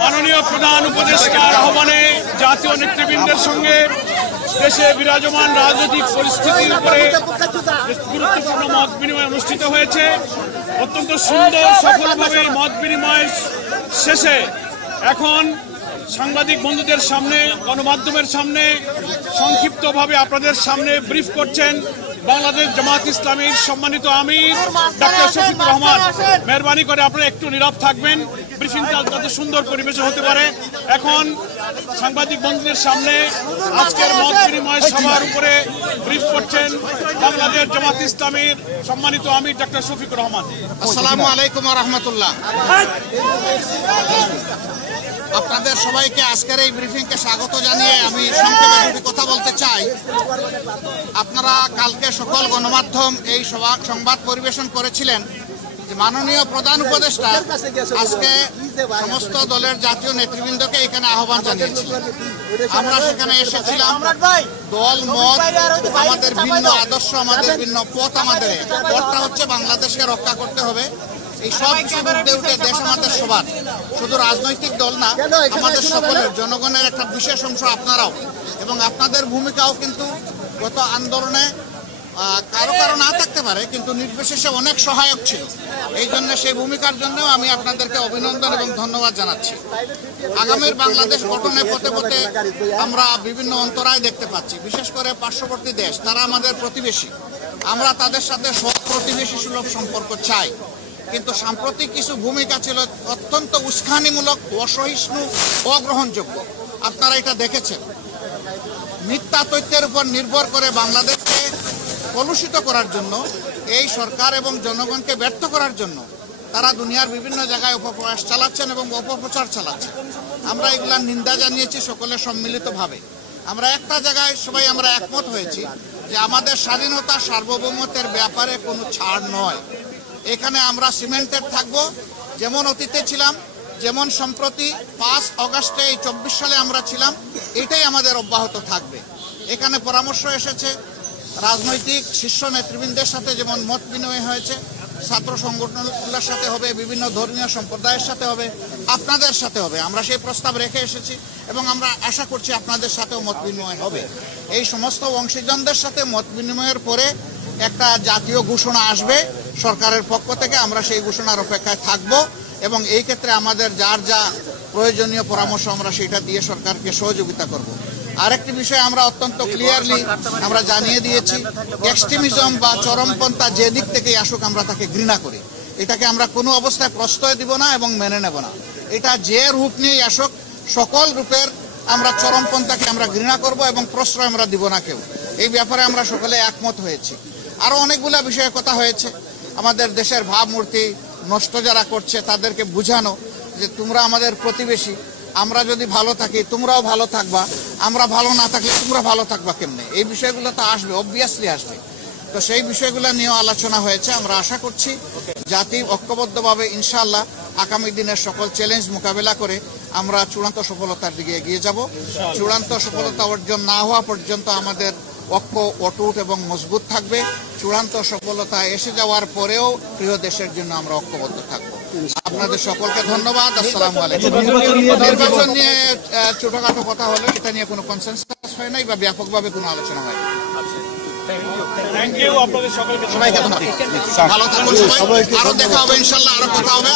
মাননীয় প্রধান উপদেষ্টার আহ্বানে জাতীয় নেতৃবৃন্দের সঙ্গে দেশে বিরাজমান রাজনৈতিক পরিস্থিতির উপরে গুরুত্বপূর্ণ মত বিনিময় অনুষ্ঠিত হয়েছে। অত্যন্ত সুন্দর সফলভাবে এই মত বিনিময় শেষে এখন সাংবাদিক বন্ধুদের সামনে, গণমাধ্যমের সামনে সংক্ষিপ্তভাবে আপনাদের সামনে ব্রিফ করছেন বাংলাদেশ জামাত ইসলামীর সম্মানিত আমির ডক্টর শফিকুর রহমান। মেহরবানি করে আপনারা একটু নীরব থাকবেন, ব্রিফিংটা যাতে সুন্দর পরিবেশে হতে পারে। এখন সাংবাদিক বন্ধুদের সামনে আজকের মত বিনিময় সভার উপরে ব্রিফ করছেন বাংলাদেশ জামাত ইসলামীর সম্মানিত আমির ডক্টর শফিকুর রহমান। আসসালামু আলাইকুম ওয়া রাহমাতুল্লাহ। আপনাদের সবাইকে আজকের এই ব্রিফিংকে স্বাগত জানিয়ে আমি সংক্ষেপে দুটি কথা বলতে চাই। আপনারা কালকে সকল গণমাধ্যম এই সংবাদ পরিবেশন করেছিলেন যে মাননীয় প্রধান উপদেষ্টা আজকে সমস্ত দলের জাতীয় নেতৃবৃন্দকে এখানে আহ্বান জানিয়েছিলেন। আমরা সেখানে এসেছিলাম। দল মত, আমাদের ভিন্ন আদর্শ, আমাদের ভিন্ন পথ, আমাদের পথটা হচ্ছে বাংলাদেশকে রক্ষা করতে হবে। এই সব উঠে উঠে দেশ আমাদের সবার, শুধু রাজনৈতিক দল না, আমাদের সকলের, জনগণের একটা বিশেষ অংশ আপনারাও, এবং আপনাদের ভূমিকাও কিন্তু গত আন্দোলনে কারো কারো না থাকতে পারে, কিন্তু নির্বিশেষে অনেক সহায়ক ছিল। এই জন্য সেই ভূমিকার জন্য আমি আপনাদেরকে অভিনন্দন এবং ধন্যবাদ জানাচ্ছি। আগামীর বাংলাদেশ গঠনে পথে পথে আমরা বিভিন্ন অন্তরায় দেখতে পাচ্ছি, বিশেষ করে পার্শ্ববর্তী দেশ, তারা আমাদের প্রতিবেশী। আমরা তাদের সাথে সৎ প্রতিবেশী সুলভ সম্পর্ক চাই, কিন্তু সাম্প্রতিক কিছু ভূমিকা ছিল অত্যন্ত উস্কানিমূলক, অসহিষ্ণু, অগ্রহণযোগ্য। আপনারা এটা দেখেছেন। মিথ্যা তথ্যের উপর নির্ভর করে বাংলাদেশকে কলুষিত করার জন্য, এই সরকার এবং জনগণকে ব্যর্থ করার জন্য তারা দুনিয়ার বিভিন্ন জায়গায় অপপ্রয়াস চালাচ্ছেন এবং অপপ্রচার চালাচ্ছেন। আমরা এগুলার নিন্দা জানিয়েছি সকলে সম্মিলিতভাবে। আমরা একটা জায়গায় সবাই আমরা একমত হয়েছি যে আমাদের স্বাধীনতা সার্বভৌমত্বের ব্যাপারে কোনো ছাড় নয়। এখানে আমরা সিমেন্টেড থাকব, যেমন অতীতে ছিলাম, যেমন সম্প্রতি 5 অগাস্টে এই 24 সালে আমরা ছিলাম, এটাই আমাদের অব্যাহত থাকবে। এখানে পরামর্শ এসেছে রাজনৈতিক শীর্ষ নেতৃবৃন্দের সাথে, যেমন মত বিনিময় হয়েছে, ছাত্র সংগঠনগুলোর সাথে হবে, বিভিন্ন ধর্মীয় সম্প্রদায়ের সাথে হবে, আপনাদের সাথে হবে। আমরা সেই প্রস্তাব রেখে এসেছি এবং আমরা আশা করছি আপনাদের সাথেও মত বিনিময় হবে। এই সমস্ত অংশীজনদের সাথে মত বিনিময়ের পরে একটা জাতীয় ঘোষণা আসবে সরকারের পক্ষ থেকে। আমরা সেই ঘোষণার অপেক্ষায় থাকব এবং এই ক্ষেত্রে আমাদের যার যা প্রয়োজনীয় পরামর্শ আমরা সেটা দিয়ে সরকারকে সহযোগিতা করব। আরেকটি বিষয় আমরা অত্যন্ত ক্লিয়ারলি আমরা জানিয়ে দিয়েছি, এক্সট্রিমিজম বা চরমপন্থা যে দিক থেকেই আসুক আমরা তাকে ঘৃণা করি। এটাকে আমরা কোনো অবস্থায় প্রশ্রয় দিব না এবং মেনে নেব না। এটা যে রূপ নিয়েই আসুক, সকল রূপের আমরা চরমপন্থাকে আমরা ঘৃণা করব এবং প্রশ্রয় আমরা দিব না কেউ। এই ব্যাপারে আমরা সকলে একমত হয়েছি। আরো অনেকগুলা বিষয়ে কথা হয়েছে। আমাদের দেশের ভাবমূর্তি নষ্ট যারা করছে তাদেরকে বুঝানো যে তোমরা আমাদের প্রতিবেশী, আমরা যদি ভালো থাকি তোমরাও ভালো থাকবা, আমরা ভালো না থাকলে তোমরা ভালো থাকবা কেমনে। এই বিষয়গুলো তো আসবে, অবভিয়াসলি আসবে। তো সেই বিষয়গুলো নিয়েও আলোচনা হয়েছে। আমরা আশা করছি জাতি ঐক্যবদ্ধভাবে ইনশাআল্লাহ আগামী দিনের সকল চ্যালেঞ্জ মোকাবেলা করে আমরা চূড়ান্ত সফলতার দিকে এগিয়ে যাব। চূড়ান্ত সফলতা অর্জন না হওয়া পর্যন্ত আমাদের ঐক্য অটুট এবং মজবুত থাকবে। চূড়ান্ত সফলতা এসে যাওয়ার পরেও প্রিয় দেশের জন্য আমরা ঐক্যবদ্ধ থাকবো। আপনাদের সকলকে ধন্যবাদ। আসসালামু আলাইকুম। নির্বাচন নিয়ে ছোটখাটো কথা হলো, এটা নিয়ে কোনো কনসেনসাস হয় নাই বা ব্যাপকভাবে কোনো আলোচনা হয় না। থ্যাংক ইউ আপনাদের সকলকে। সবাইকে ধন্যবাদ। ভালো থাকুন সবাই। আরো দেখা হবে ইনশাআল্লাহ, আরো কথা হবে।